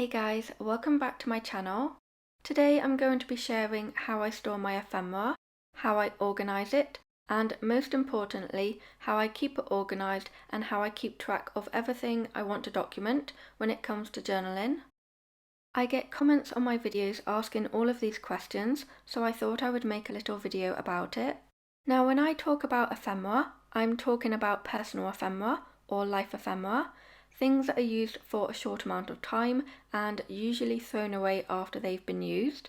Hey guys, welcome back to my channel. Today I'm going to be sharing how I store my ephemera, how I organise it, and most importantly, how I keep it organised and how I keep track of everything I want to document when it comes to journaling. I get comments on my videos asking all of these questions, so I thought I would make a little video about it. Now when I talk about ephemera, I'm talking about personal ephemera or life ephemera, things that are used for a short amount of time and usually thrown away after they've been used.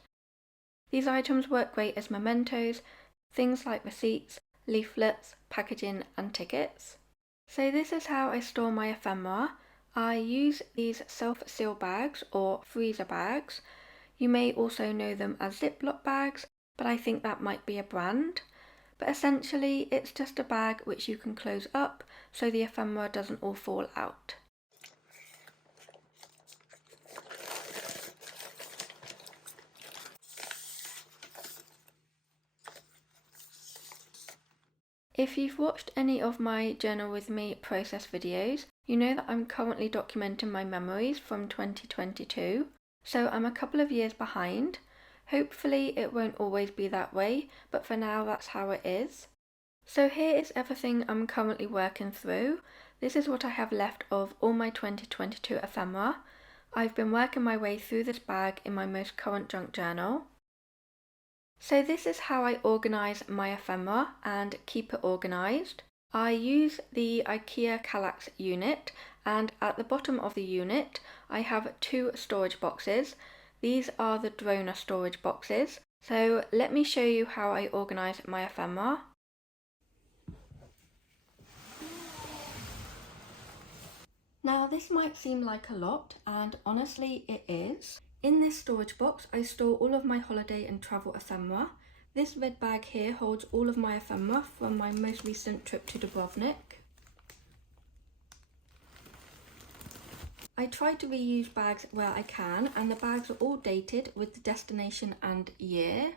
These items work great as mementos, things like receipts, leaflets, packaging and tickets. So this is how I store my ephemera. I use these self-seal bags or freezer bags. You may also know them as Ziploc bags, but I think that might be a brand. But essentially it's just a bag which you can close up so the ephemera doesn't all fall out. If you've watched any of my Journal With Me process videos, you know that I'm currently documenting my memories from 2022, so I'm a couple of years behind. Hopefully it won't always be that way, but for now that's how it is. So here is everything I'm currently working through. This is what I have left of all my 2022 ephemera. I've been working my way through this bag in my most current junk journal. So this is how I organise my ephemera and keep it organised. I use the IKEA Kallax unit, and at the bottom of the unit I have two storage boxes. These are the Durrans storage boxes. So let me show you how I organise my ephemera. Now this might seem like a lot, and honestly it is. In this storage box I store all of my holiday and travel ephemera. This red bag here holds all of my ephemera from my most recent trip to Dubrovnik. I try to reuse bags where I can, and the bags are all dated with the destination and year.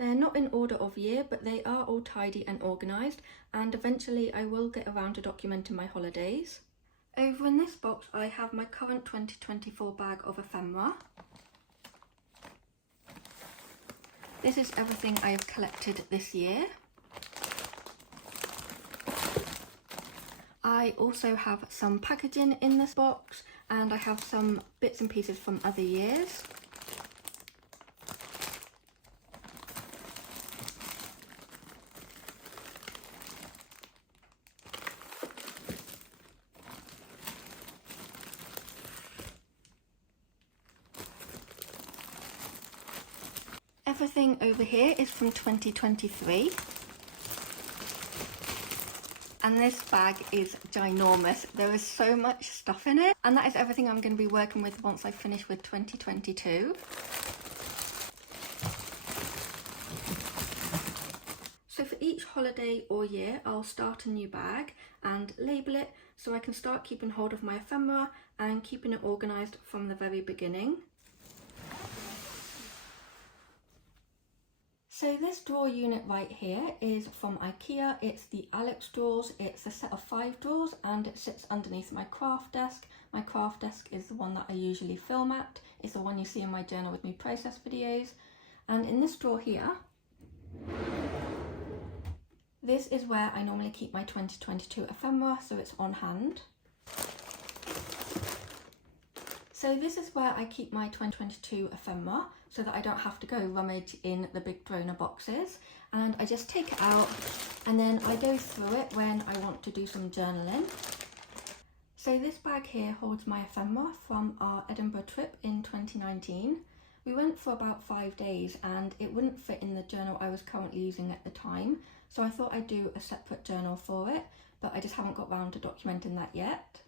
They're not in order of year, but they are all tidy and organised, and eventually I will get around to documenting my holidays. Over in this box I have my current 2024 bag of ephemera. This is everything I have collected this year. I also have some packaging in this box, and I have some bits and pieces from other years. Everything over here is from 2023. And this bag is ginormous. There is so much stuff in it. And that is everything I'm going to be working with once I finish with 2022. So for each holiday or year, I'll start a new bag and label it so I can start keeping hold of my ephemera and keeping it organised from the very beginning. So this drawer unit right here is from IKEA. It's the Alex drawers. It's a set of 5 drawers and it sits underneath my craft desk. My craft desk is the one that I usually film at. It's the one you see in my Journal With Me process videos. And in this drawer here, this is where I normally keep my 2022 ephemera, so it's on hand. So this is where I keep my 2022 ephemera so that I don't have to go rummage in the big Durrans boxes, and I just take it out and then I go through it when I want to do some journaling. So this bag here holds my ephemera from our Edinburgh trip in 2019. We went for about 5 days and it wouldn't fit in the journal I was currently using at the time, so I thought I'd do a separate journal for it, but I just haven't got round to documenting that yet.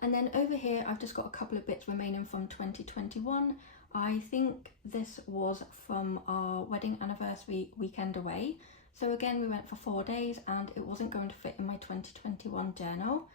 And then over here I've just got a couple of bits remaining from 2021. I think this was from our wedding anniversary weekend away. So again, we went for 4 days and it wasn't going to fit in my 2021 journal.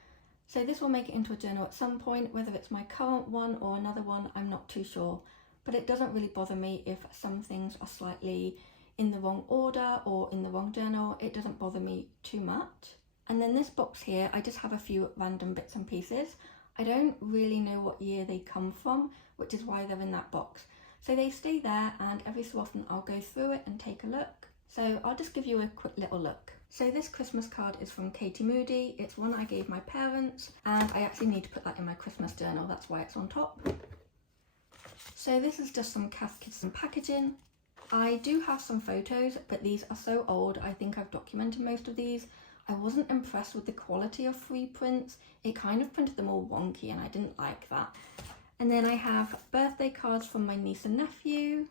So this will make it into a journal at some point, whether it's my current one or another one, I'm not too sure. But it doesn't really bother me if some things are slightly in the wrong order or in the wrong journal. It doesn't bother me too much. And then this box here, I just have a few random bits and pieces. I don't really know what year they come from, which is why they're in that box. So they stay there, and every so often I'll go through it and take a look. So I'll just give you a quick little look. So this Christmas card is from Katie Moody. It's one I gave my parents, and I actually need to put that in my Christmas journal. That's why it's on top. So this is just some caskets and packaging. I do have some photos, but these are so old. I think I've documented most of these. I wasn't impressed with the quality of free prints. It kind of printed them all wonky and I didn't like that. And then I have birthday cards from my niece and nephew.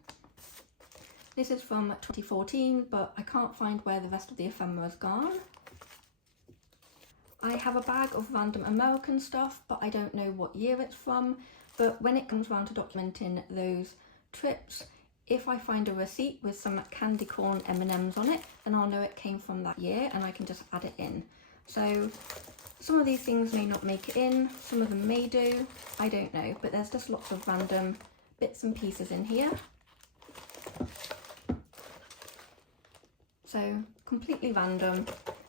This is from 2014, but I can't find where the rest of the ephemera's gone. I have a bag of random American stuff, but I don't know what year it's from. But when it comes round to documenting those trips, if I find a receipt with some candy corn M&Ms on it, then I'll know it came from that year and I can just add it in. So some of these things may not make it in, some of them may do, I don't know, but there's just lots of random bits and pieces in here. So completely random,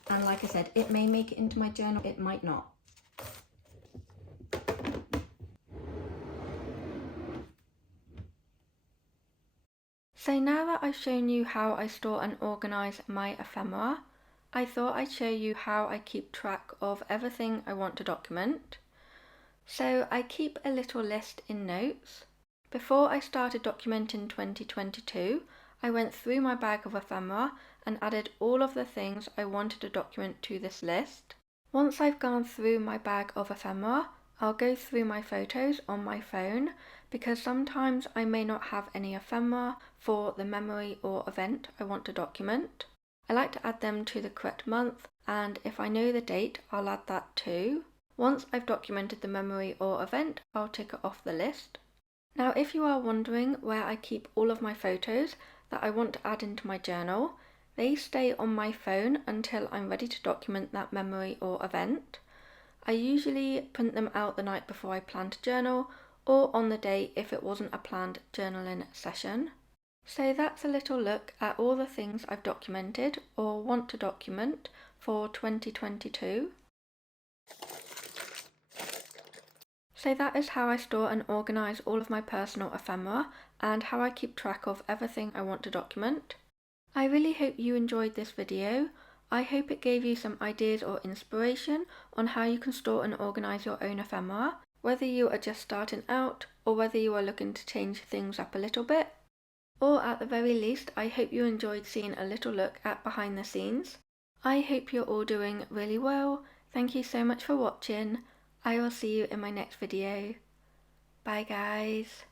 and like I said, it may make it into my journal, it might not. So now that I've shown you how I store and organise my ephemera, I thought I'd show you how I keep track of everything I want to document. So I keep a little list in notes. Before I started documenting 2022, I went through my bag of ephemera and added all of the things I wanted to document to this list. Once I've gone through my bag of ephemera, I'll go through my photos on my phone, because sometimes I may not have any ephemera for the memory or event I want to document. I like to add them to the correct month, and if I know the date, I'll add that too. Once I've documented the memory or event, I'll tick it off the list. Now, if you are wondering where I keep all of my photos that I want to add into my journal, they stay on my phone until I'm ready to document that memory or event. I usually print them out the night before I plan to journal, or on the day if it wasn't a planned journaling session. So that's a little look at all the things I've documented or want to document for 2022. So that is how I store and organise all of my personal ephemera and how I keep track of everything I want to document. I really hope you enjoyed this video. I hope it gave you some ideas or inspiration on how you can store and organise your own ephemera, whether you are just starting out or whether you are looking to change things up a little bit. Or at the very least, I hope you enjoyed seeing a little look at behind the scenes. I hope you're all doing really well. Thank you so much for watching. I will see you in my next video. Bye guys.